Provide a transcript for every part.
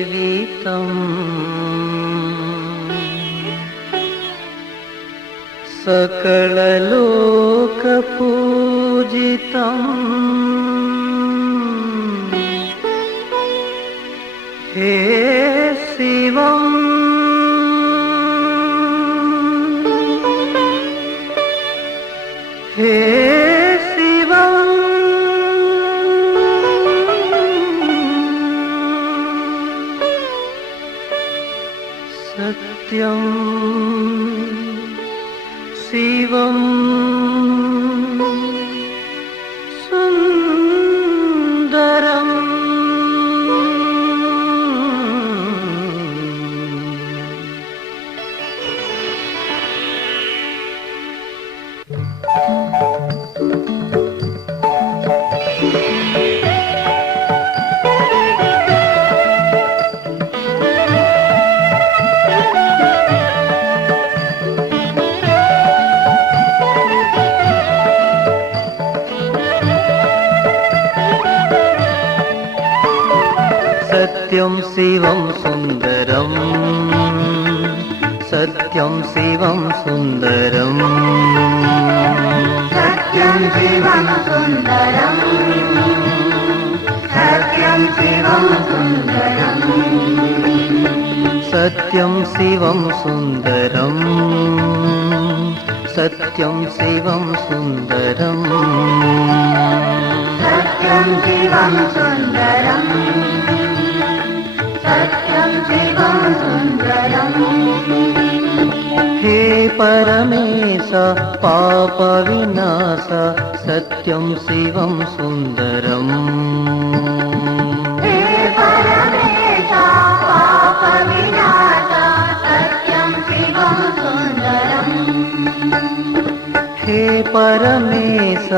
देवराजसेवितम् सकललोकपूजितम् हे शिवम् हे शिवम् सत्यं शिवम् सुन्दरम् सत्यं शिवं सुन्दरम् सत्यं शिवं सुन्दरम् सत्यं शिवं सुन्दरम् सत्यं शिवं सुन्दरम् सत्यं शिवं सुन्दरम् सत्यं शिवं सुन्दरम् सत्यं शिवं सुन्दरम् सत्यं शिवं सुन्दरम् हे परमेश पापविनाश सत्यं शिवं सुन्दरम् हे परमेश पापविनाश सत्यं शिवं सुन्दरम् हे परमेश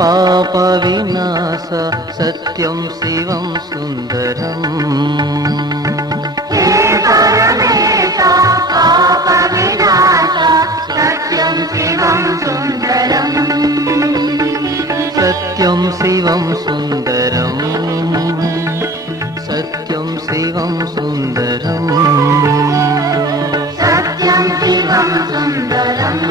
पापविनाश सत्यं शिवं सुन्दरम् हे परमेश पापविनाश सत्यं शिवं सुन्दरम् सत्यं शिवं सुन्दरम् सत्यं शिवं सुन्दरम् सत्यं शिवं सुन्दरम्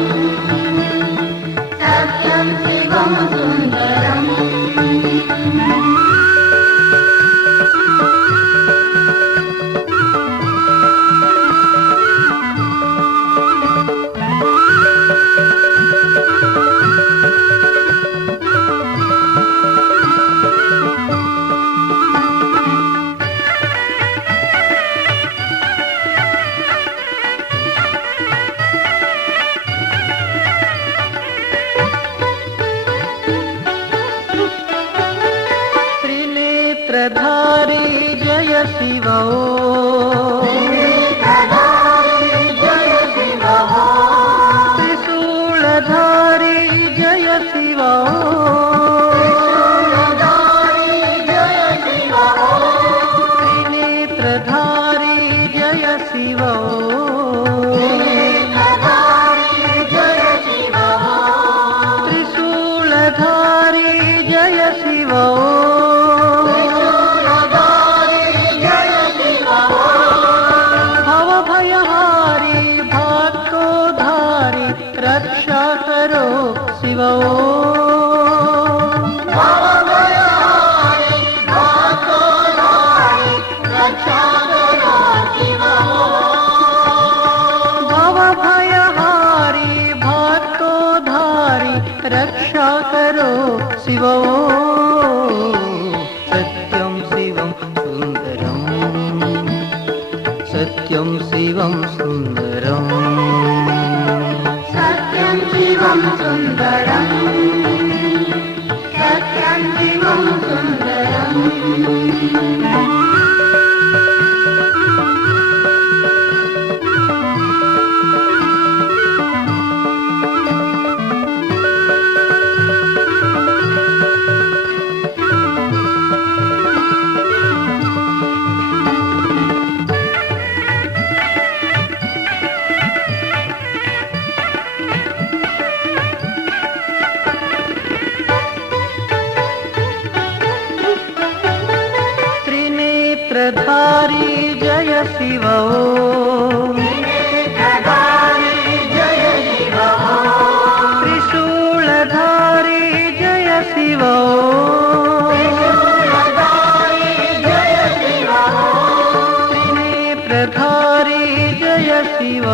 सत्यं शिवं सुन्दरम् त्रिनेत्रधारी जय शिव त्रिशूलधारी जय शिव त्रिनेत्रधारी जय शिव त्रिशूलधारी जय शिव भवभयहारी भक्तोद्धारी रक्षा करो शिव भवभयहारी भक्तोद्धारी रक्षा करो शिव सत्यं शिवं सुन्दरम् सत्यं शिवं सुन्दरम् सत्यं शिवं सुन्दरम् सत्यं शिवं सुन्दरम् त्रिनेत्रधारी जय शिव ॐ त्रिशूलधारी जय शिव त्रिनेत्रधारी जय शिव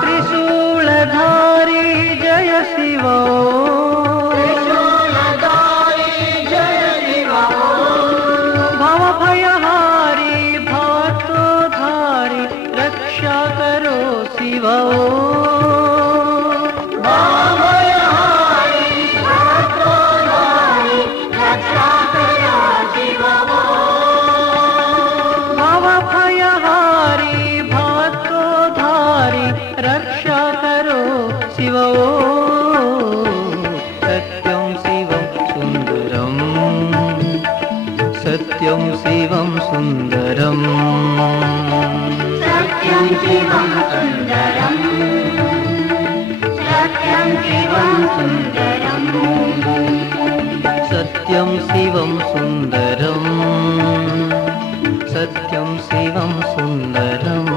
त्रिशूलधारी जय शिव भवभयहारी भातोधारी रक्षा करो शिव भवभयहारी भातोधारी रक्षा करो शिव सत्यं शिवं सुन्दरम् सत्यं शिवं सुन्दरम् सत्यं शिवं सुन्दरम् सत्यं शिवं सुन्दरम् सत्यं शिवं सुन्दरम् सत्यं शिवं सुन्दरम्